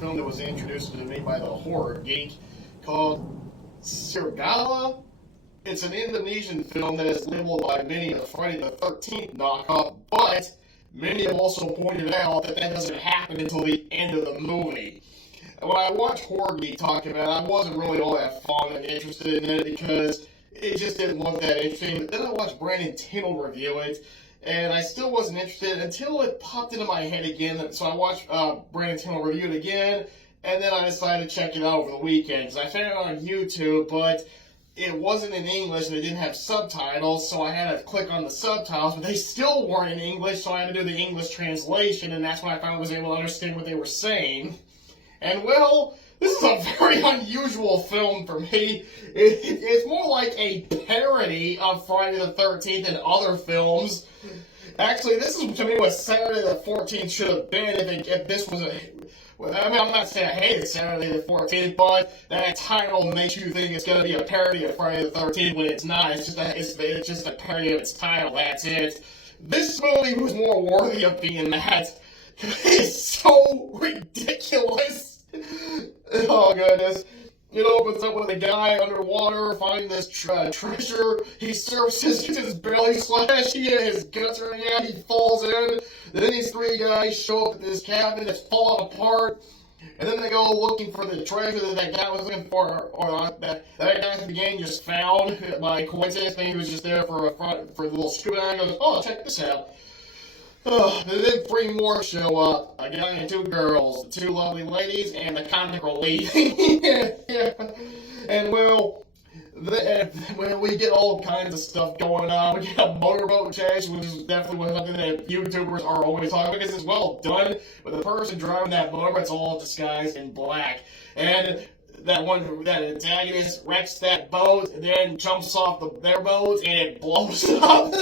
film that was introduced to me by the horror geek called Srigala. It's an Indonesian film that is labeled by many a Friday the 13th knockoff, but many have also pointed out that that doesn't happen until the end of the movie. And when I watched Horror Geek talk about it, I wasn't really all that fond and interested in it because it just didn't look that interesting. But then I watched Brandon Tindall review it, and I still wasn't interested until it popped into my head again. So I watched Brandon Tindall review it again, and then I decided to check it out over the weekend because I found it on YouTube, but it wasn't in English and it didn't have subtitles, so I had to click on the subtitles, but they still weren't in English, so I had to do the English translation, and that's when I finally was able to understand what they were saying. And well, this is a very unusual film for me. It's more like a parody of Friday the 13th and other films. Actually, this is to me what Saturday the 14th should have been if this was a... I mean, I'm not saying I hated Saturday the 14th, but that title makes you think it's going to be a parody of Friday the 13th when it's not. It's just a parody of its title. That's it. This movie was more worthy of being that. It's so ridiculous. Oh, goodness. It opens up with a guy underwater finding this treasure. He surfaces, gets his belly slashed, his guts are out, he falls in. Then these three guys show up at this cabin that's falling apart. And then they go looking for the treasure that guy was looking for, or that guy at the beginning just found by coincidence. Maybe he was just there for a little scuba dive. Goes, oh, check this out. And then three more show up. A guy and two girls. The two lovely ladies and the comic relief. And well, we get all kinds of stuff going on. We get a motorboat chase, which is definitely something that YouTubers are always talking about because it's well done. But the person driving that motorboat's all disguised in black. And that antagonist wrecks that boat, and then jumps off their boat, and it blows up.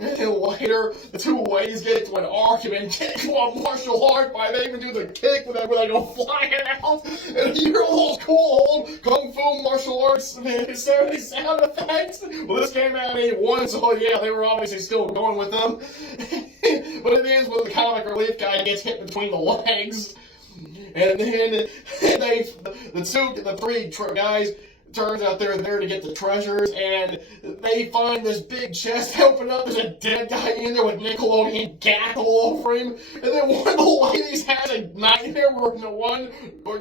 And then later, the two ladies get into an argument, get into a martial art fight. They even do the kick where they go flying out. And you hear all those cool old kung fu martial arts sound effects. Well, this came out in 81, so yeah, they were obviously still going with them. But it ends with the comic relief guy gets hit between the legs. And then the three guys, turns out they're there to get the treasures, and they find this big chest open up. There's a dead guy in there with Nickelodeon gap all over him. And then one of the ladies has a nightmare where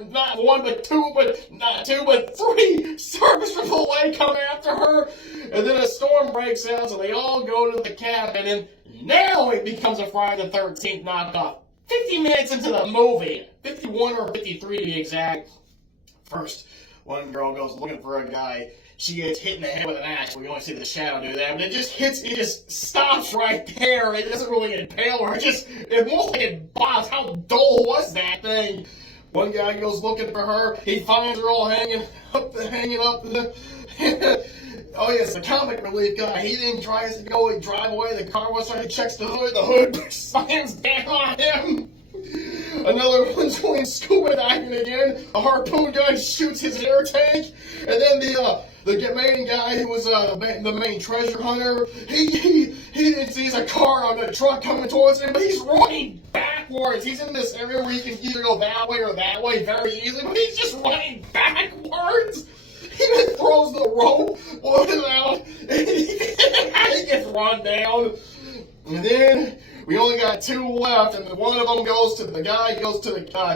not two, but three servants from the lake come after her. And then a storm breaks out, so they all go to the cabin, and now it becomes a Friday the 13th knockoff. 50 minutes into the movie, 51 or 53 to be exact. First, one girl goes looking for a guy. She gets hit in the head with an axe. We only see the shadow do that, but it just stops right there. It doesn't really impale her. It more like it bobs. How dull was that thing? One guy goes looking for her. He finds her all hanging up. Oh yes, the comic relief guy. He then tries to go and drive away. The car was trying to check the hood. The hood slams down on him. Another one's going scuba diving again. A harpoon gun shoots his air tank. And then the main guy who was the main treasure hunter, he sees a car on a truck coming towards him, but he's running backwards. He's in this area where he can either go that way or that way very easily, but he's just running backwards. He then throws the rope out, and he gets run down. And then we only got two left, and one of them goes to the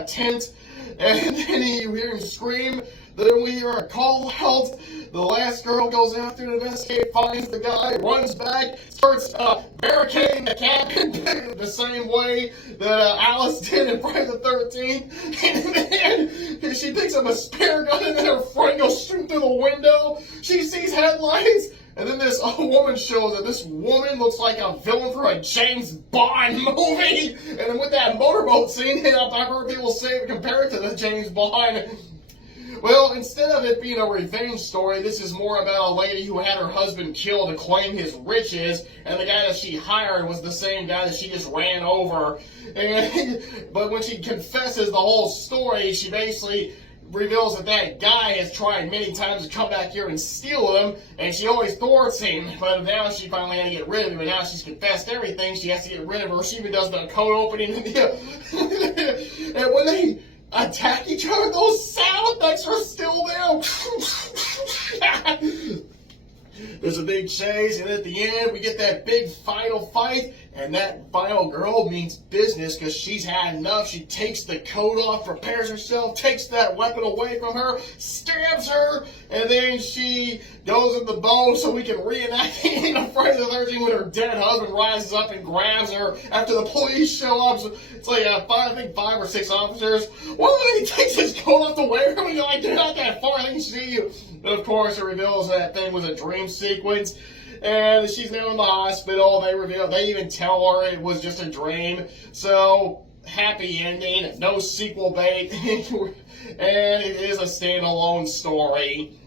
tent, and then you hear him scream. Then we hear a call out. The last girl goes out there to investigate, finds the guy, runs back, starts barricading the cabin the same way that Alice did in Friday the 13th. And then she picks up a spare gun, and then her friend goes shooting through the window. She sees headlights. And then this woman shows that this woman looks like a villain for a James Bond movie. And then with that motorboat scene, I've heard people compare it to the James Bond. Well, instead of it being a revenge story, this is more about a lady who had her husband killed to claim his riches, and the guy that she hired was the same guy that she just ran over. But when she confesses the whole story, she basically reveals that that guy has tried many times to come back here and steal them, and she always thwarts him. But now she finally had to get rid of him, and now she's confessed everything. She has to get rid of her. She even does the code opening. And when they attack each other, those sound effects are still there. There's a big chase, and at the end, we get that big final fight, and that final girl means business because she's had enough. She takes the coat off, prepares herself, takes that weapon away from her, stabs her, and then she goes in the boat so we can reenact in Friday the 13th when her dead husband rises up and grabs her after the police show up. So it's like I think 5 or 6 officers. One of them, he takes his coat off to wear him, and you're like, they're not that far, they can see you. But of course, it reveals that thing was a dream sequence, and she's now in the hospital. They even tell her it was just a dream. So, happy ending, no sequel bait, and it is a standalone story.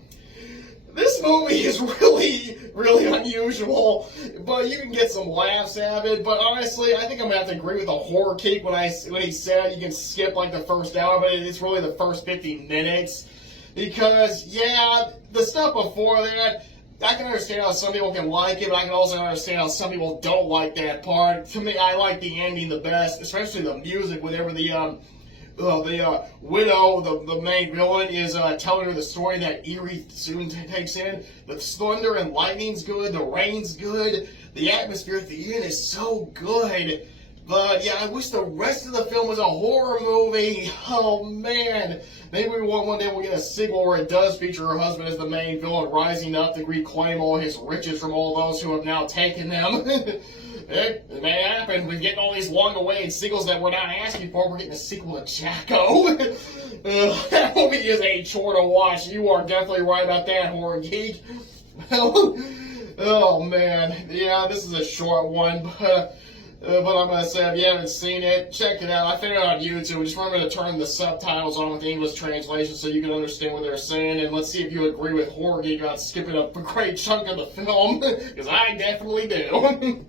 This movie is really, really unusual, but you can get some laughs at it. But honestly, I think I'm gonna have to agree with the horror geek when he said you can skip like the first hour, but it's really the first 50 minutes. Because, yeah, the stuff before that, I can understand how some people can like it, but I can also understand how some people don't like that part. To me, I like the ending the best, especially the music, whenever the widow, the main villain, is telling her the story that Eerie soon takes in. The thunder and lightning's good, the rain's good, the atmosphere at the end is so good. But yeah, I wish the rest of the film was a horror movie. Oh man. Maybe one day we'll get a sequel where it does feature her husband as the main villain rising up to reclaim all his riches from all those who have now taken them. It may happen. We're getting all these long-awaited sequels that we're not asking for. We're getting a sequel to Jacko. That movie is a chore to watch. You are definitely right about that, horror geek. Oh man. Yeah, this is a short one, but I'm going to say, if you haven't seen it, check it out. I found it on YouTube. Just remember to turn the subtitles on with the English translation so you can understand what they're saying. And let's see if you agree with Horror Geek about skipping a great chunk of the film, because I definitely do.